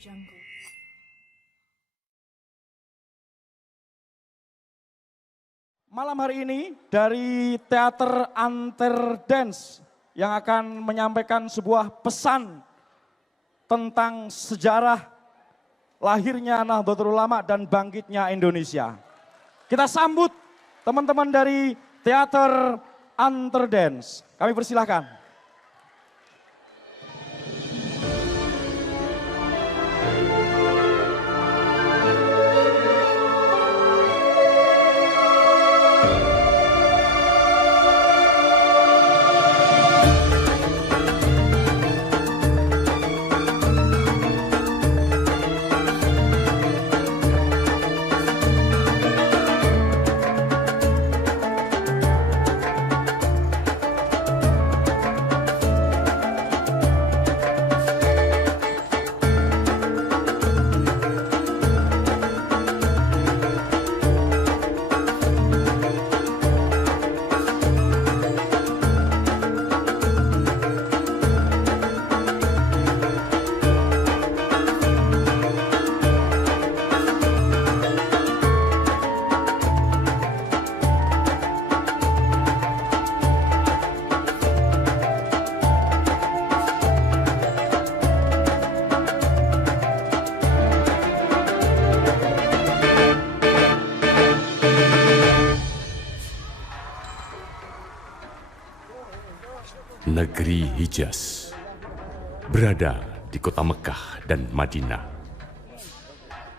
Jungle. Malam hari ini dari Teater Anterdance yang akan menyampaikan sebuah pesan tentang sejarah lahirnya Nahdlatul Ulama dan bangkitnya Indonesia. Kita sambut teman-teman dari Teater Anterdance. Kami persilahkan. Negeri Hijaz berada di kota Mekah dan Madinah,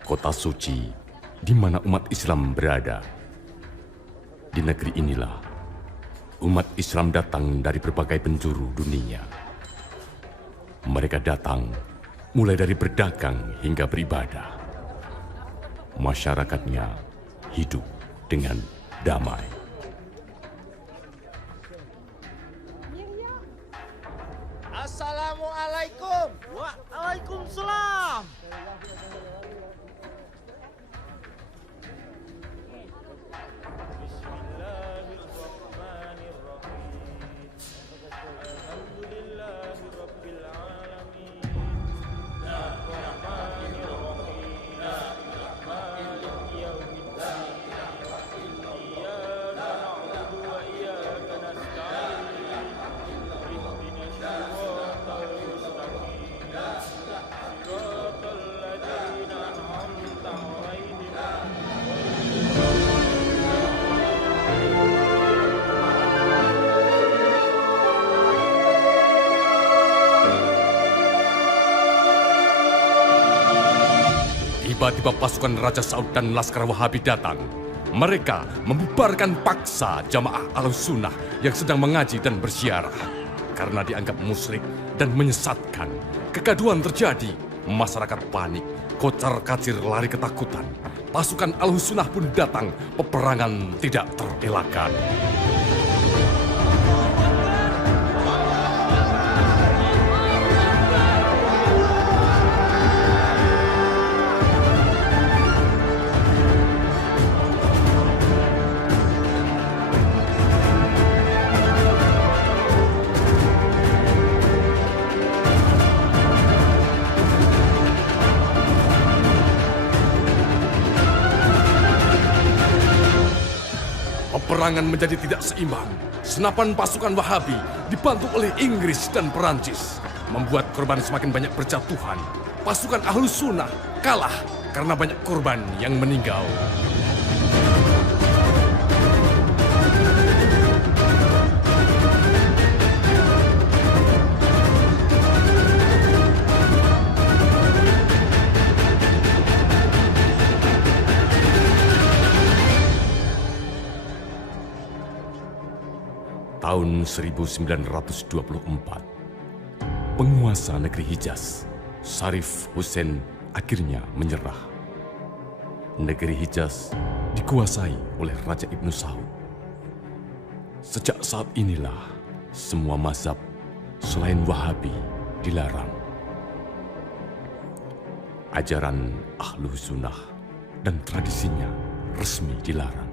kota suci di mana umat Islam berada. Di negeri inilah umat Islam datang dari berbagai penjuru dunia. Mereka datang mulai dari berdagang hingga beribadah. Masyarakatnya hidup dengan damai. Assalamualaikum. Waalaikumsalam. Tiba-tiba pasukan Raja Saud dan Laskar Wahabi datang. Mereka membubarkan paksa jamaah Ahlussunnah yang sedang mengaji dan bersiarah. Karena dianggap musyrik dan menyesatkan. Kegaduhan terjadi, masyarakat panik, kocar-kacir lari ketakutan. Pasukan Ahlussunnah pun datang, peperangan tidak terelakkan. Peperangan menjadi tidak seimbang. Senapan pasukan Wahabi dibantu oleh Inggris dan Perancis membuat korban semakin banyak berjatuhan. Pasukan Ahlussunnah kalah karena banyak korban yang meninggal. Tahun 1924, penguasa negeri Hijaz, Syarif Hussein akhirnya menyerah. Negeri Hijaz dikuasai oleh Raja Ibnu Saud. Sejak saat inilah semua mazhab selain Wahabi dilarang. Ajaran Ahlussunnah dan tradisinya resmi dilarang.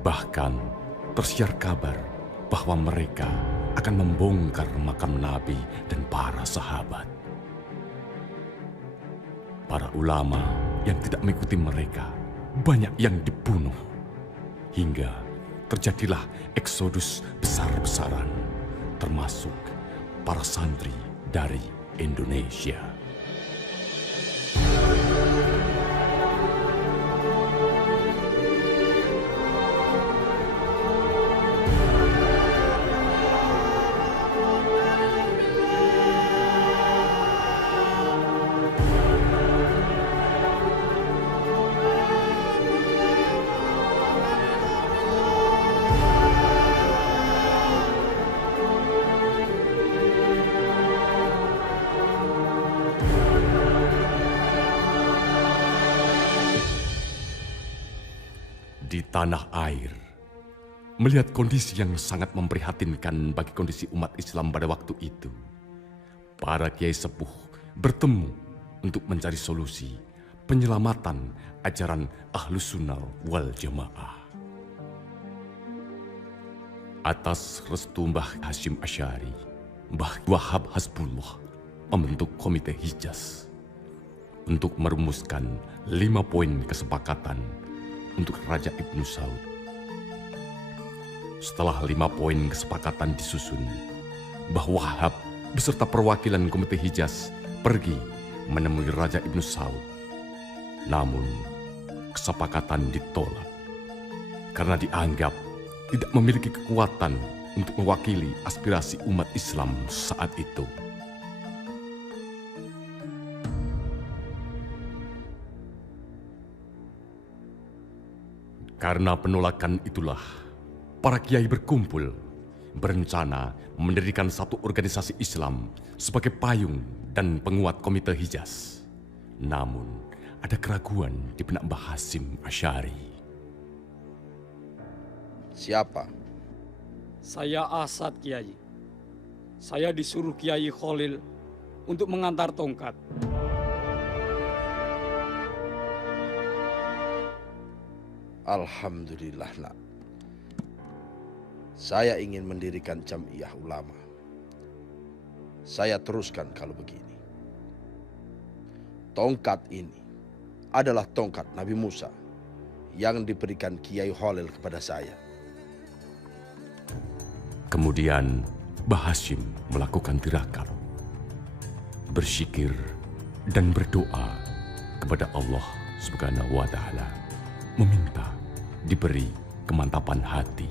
Bahkan tersiar kabar bahwa mereka akan membongkar makam Nabi dan para sahabat. Para ulama yang tidak mengikuti mereka banyak yang dibunuh. Hingga terjadilah eksodus besar-besaran, termasuk para santri dari Indonesia. Di tanah air, melihat kondisi yang sangat memprihatinkan bagi kondisi umat Islam pada waktu itu, para kiai sepuh bertemu untuk mencari solusi penyelamatan ajaran Ahlus Sunnah wal Jamaah. Atas restu Mbah Hasyim Asy'ari, Mbah Wahab Hasbullah membentuk Komite Hijaz untuk merumuskan 5 poin kesepakatan untuk Raja Ibnu Saud. Setelah 5 poin kesepakatan disusun, Mbah Wahab beserta perwakilan Komite Hijaz pergi menemui Raja Ibnu Saud. Namun, kesepakatan ditolak karena dianggap tidak memiliki kekuatan untuk mewakili aspirasi umat Islam saat itu. Karena penolakan itulah, para kiai berkumpul, berencana mendirikan satu organisasi Islam sebagai payung dan penguat Komite Hijaz. Namun, ada keraguan di benak Mbah Hasyim Asy'ari. Siapa? Saya Asad, Kiai. Saya disuruh Kiai Khalil untuk mengantar tongkat. Alhamdulillah, nak. Saya ingin mendirikan Jam'iyah Ulama. Saya teruskan kalau begini. Tongkat ini adalah tongkat Nabi Musa yang diberikan Kiai Khalil kepada saya. Kemudian Mbah Hasyim melakukan tirakat, berzikir dan berdoa kepada Allah Subhanahu wa Ta'ala, meminta diberi kemantapan hati.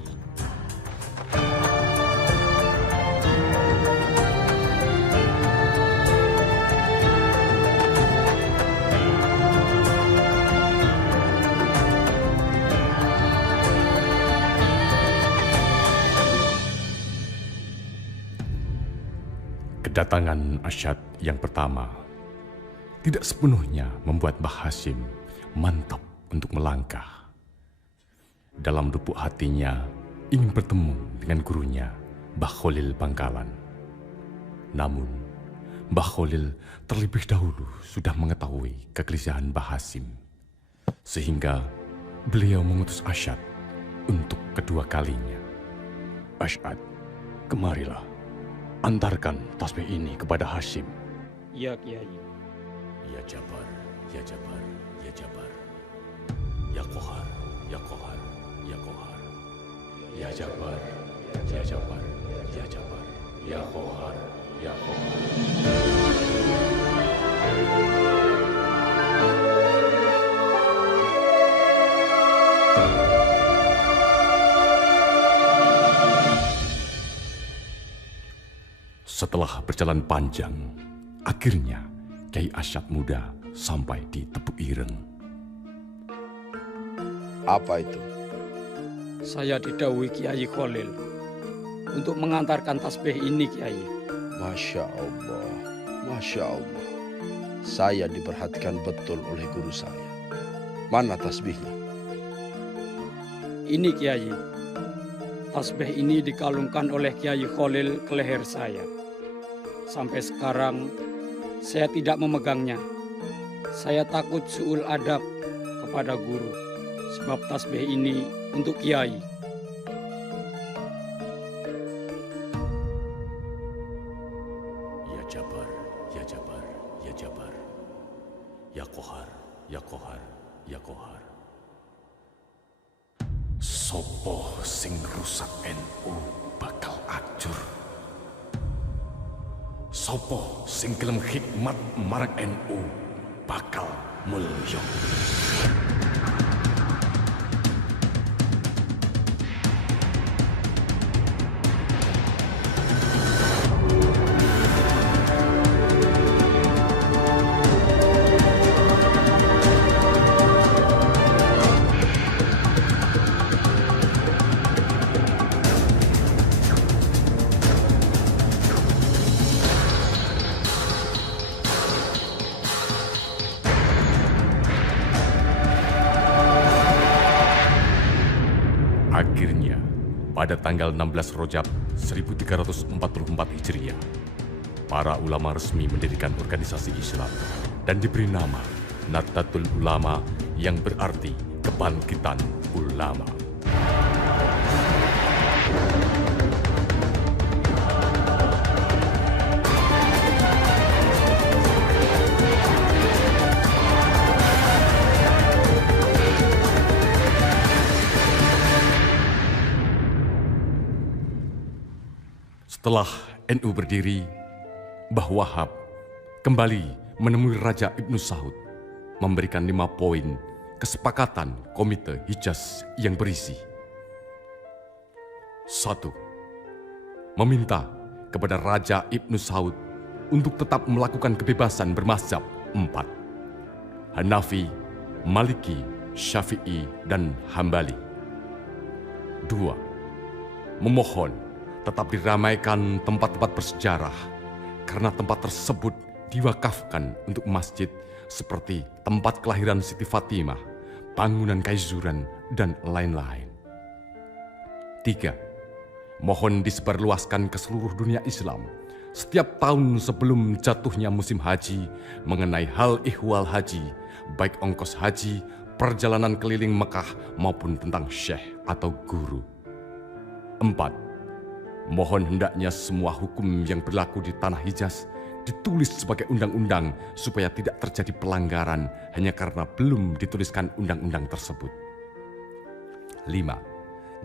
Kedatangan Asyad yang pertama tidak sepenuhnya membuat Mbah Hasyim mantap untuk melangkah. Dalam lubuk hatinya ingin bertemu dengan gurunya, Mbah Khalil Bangkalan. Namun, Mbah Khalil terlebih dahulu sudah mengetahui kegelisahan Mbah Hasyim, sehingga beliau mengutus Asyad untuk kedua kalinya. Asyad, kemarilah. Antarkan tasbih ini kepada Hasyim. Ya, Kiai. Ya Jabar, ya Jabar, ya Jabar. Ya Qahar, ya Qahar, ya Qahar. Ya Jabar, ya Jabar, ya Jabar. Ya Qahar, ya Qahar. Setelah berjalan panjang, akhirnya Kiai Asyad muda sampai di Tebu Ireng. Apa itu? Saya didhawuhi Kiai Khalil untuk mengantarkan tasbih ini, Kiai. Masya Allah, Masya Allah. Saya diperhatikan betul oleh guru saya. Mana tasbihnya? Ini, Kiai. Tasbih ini dikalungkan oleh Kiai Khalil ke leher saya. Sampai sekarang, saya tidak memegangnya. Saya takut su'ul adab kepada guru, sebab tasbih ini untuk Kiai. Ya Jabar, ya Jabar, ya Jabar. ya Kohar, ya Kohar, ya Kohar. Sopo sing rusak NU bakal acur. Sopo sing gelem hikmat marang NU bakal mulya. Akhirnya, pada tanggal 16 Rojab 1344 Hijriah, para ulama resmi mendirikan organisasi Islam dan diberi nama Nahdlatul Ulama yang berarti kebangkitan ulama. Setelah NU berdiri, Mbah Wahab kembali menemui Raja Ibnu Saud, memberikan 5 poin kesepakatan Komite Hijaz yang berisi: 1. Meminta kepada Raja Ibnu Saud untuk tetap melakukan kebebasan bermazhab 4. Hanafi, Maliki, Syafi'i, dan Hambali. 2. Memohon tetap diramaikan tempat-tempat bersejarah karena tempat tersebut diwakafkan untuk masjid seperti tempat kelahiran Siti Fatimah, bangunan Kaizuran, dan lain-lain. 3. Mohon disebarluaskan ke seluruh dunia Islam setiap tahun sebelum jatuhnya musim haji mengenai hal ihwal haji, baik ongkos haji, perjalanan keliling Mekah maupun tentang syekh atau guru. 4. Mohon hendaknya semua hukum yang berlaku di tanah Hijaz ditulis sebagai undang-undang supaya tidak terjadi pelanggaran hanya karena belum dituliskan undang-undang tersebut. 5.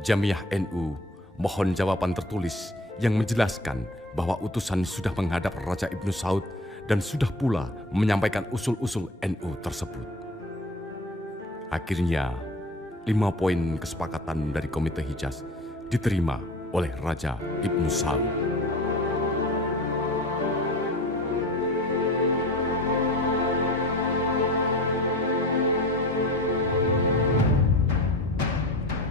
Jamiah NU mohon jawaban tertulis yang menjelaskan bahwa utusan sudah menghadap Raja Ibnu Saud dan sudah pula menyampaikan usul-usul NU tersebut. Akhirnya, 5 poin kesepakatan dari Komite Hijaz diterima oleh Raja Ibnu Saud.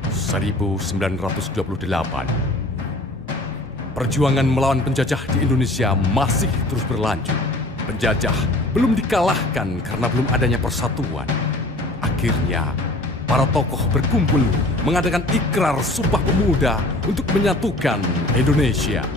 (1928) Perjuangan melawan penjajah di Indonesia masih terus berlanjut. Penjajah belum dikalahkan karena belum adanya persatuan. Akhirnya, para tokoh berkumpul mengadakan ikrar Sumpah Pemuda untuk menyatukan Indonesia.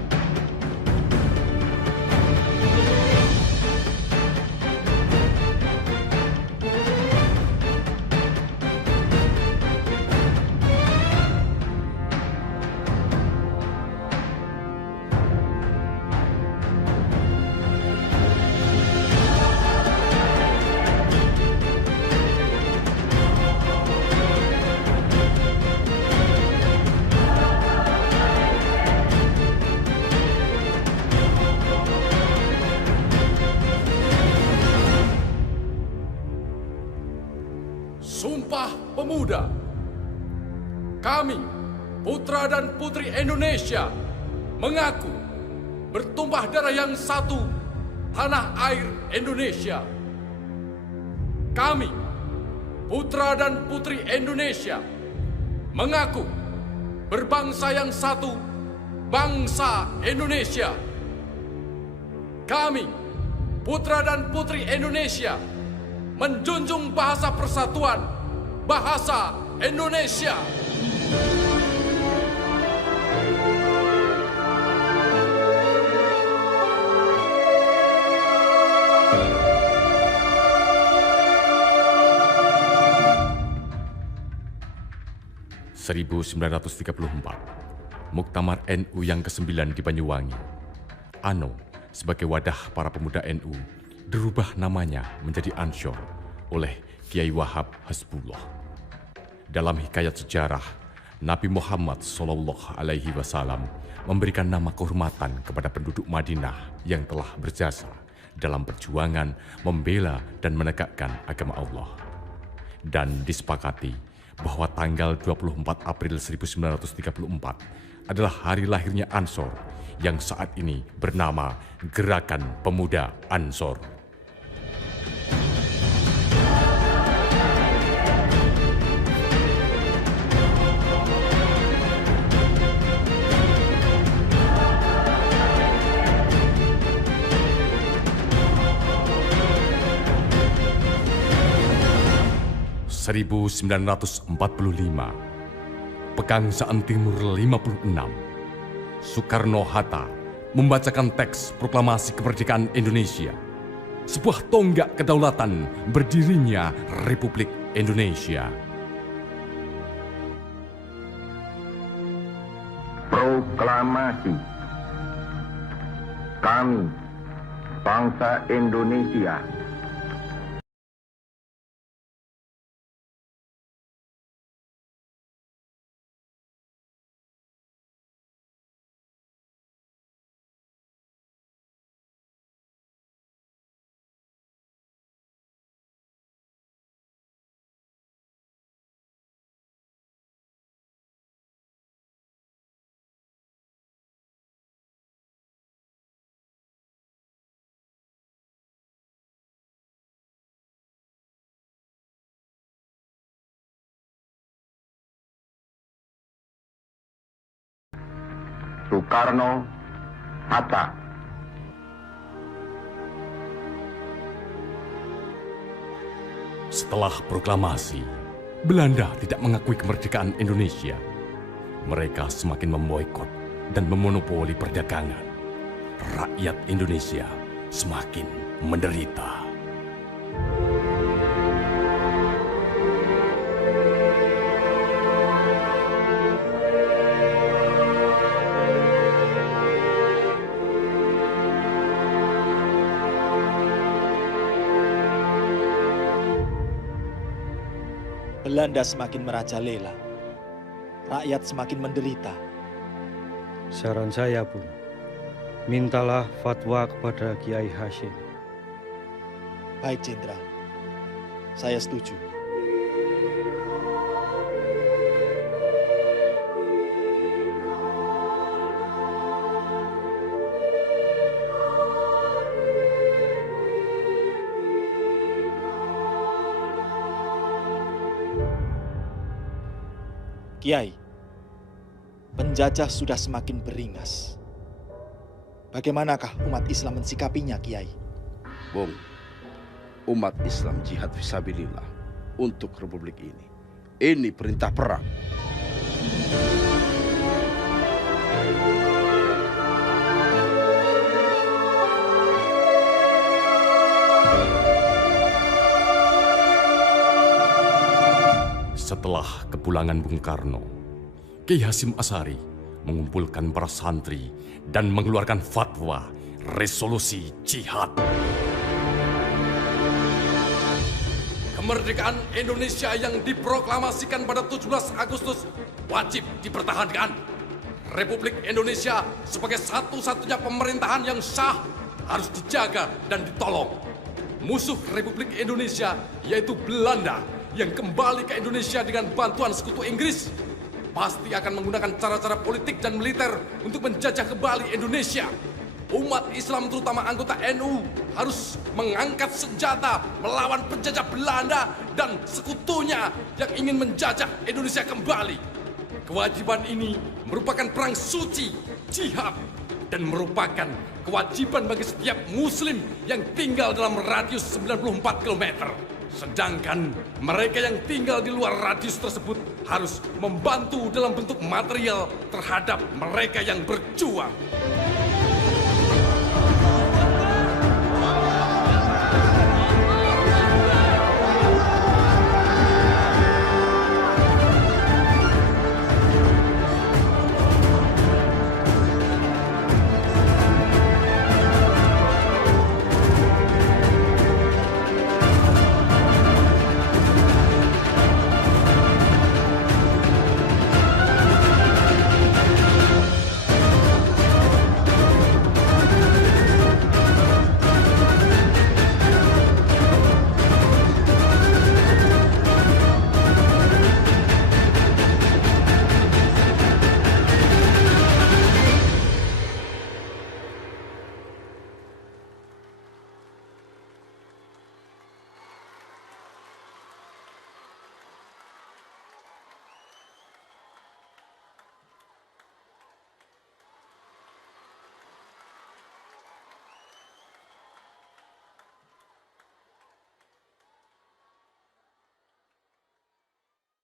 Sumpah Pemuda. Kami, putra dan putri Indonesia, mengaku bertumpah darah yang satu, tanah air Indonesia. Kami, putra dan putri Indonesia, mengaku berbangsa yang satu, bangsa Indonesia. Kami, putra dan putri Indonesia, menjunjung bahasa persatuan, bahasa Indonesia. (1934) Muktamar NU yang ke-9 di Banyuwangi. ANO sebagai wadah para pemuda NU dirubah namanya menjadi Ansor oleh Kiai Wahab Hasbullah. Dalam hikayat sejarah, Nabi Muhammad SAW memberikan nama kehormatan kepada penduduk Madinah yang telah berjasa dalam perjuangan membela dan menegakkan agama Allah. Dan disepakati bahwa tanggal 24 April 1934 adalah hari lahirnya Ansor yang saat ini bernama Gerakan Pemuda Ansor. (1945) Pegangsaan Timur 56, Soekarno-Hatta membacakan teks proklamasi kemerdekaan Indonesia, sebuah tonggak kedaulatan berdirinya Republik Indonesia. Proklamasi. Kami, bangsa Indonesia, Soekarno-Hatta. Setelah proklamasi, Belanda tidak mengakui kemerdekaan Indonesia. Mereka semakin memboikot dan memonopoli perdagangan. Rakyat Indonesia semakin menderita. Belanda semakin merajalela, rakyat semakin menderita. Saran saya, Bung, mintalah fatwa kepada Kiai Hashim. Baik, Jenderal. Saya setuju. Kiai, penjajah sudah semakin beringas. Bagaimanakah umat Islam mensikapinya, Kiai? Bung, umat Islam jihad fisabilillah untuk republik ini. Ini perintah perang. Setelah kepulangan Bung Karno, Kiai Hasyim Asy'ari mengumpulkan para santri dan mengeluarkan fatwa resolusi jihad. Kemerdekaan Indonesia yang diproklamasikan pada 17 Agustus wajib dipertahankan. Republik Indonesia sebagai satu-satunya pemerintahan yang sah harus dijaga dan ditolong. Musuh Republik Indonesia yaitu Belanda yang kembali ke Indonesia dengan bantuan sekutu Inggris pasti akan menggunakan cara-cara politik dan militer untuk menjajah kembali Indonesia. Umat Islam terutama anggota NU harus mengangkat senjata melawan penjajah Belanda dan sekutunya yang ingin menjajah Indonesia kembali. Kewajiban ini merupakan perang suci, jihad, dan merupakan kewajiban bagi setiap muslim yang tinggal dalam radius 94 km. Sedangkan mereka yang tinggal di luar radius tersebut harus membantu dalam bentuk material terhadap mereka yang berjuang.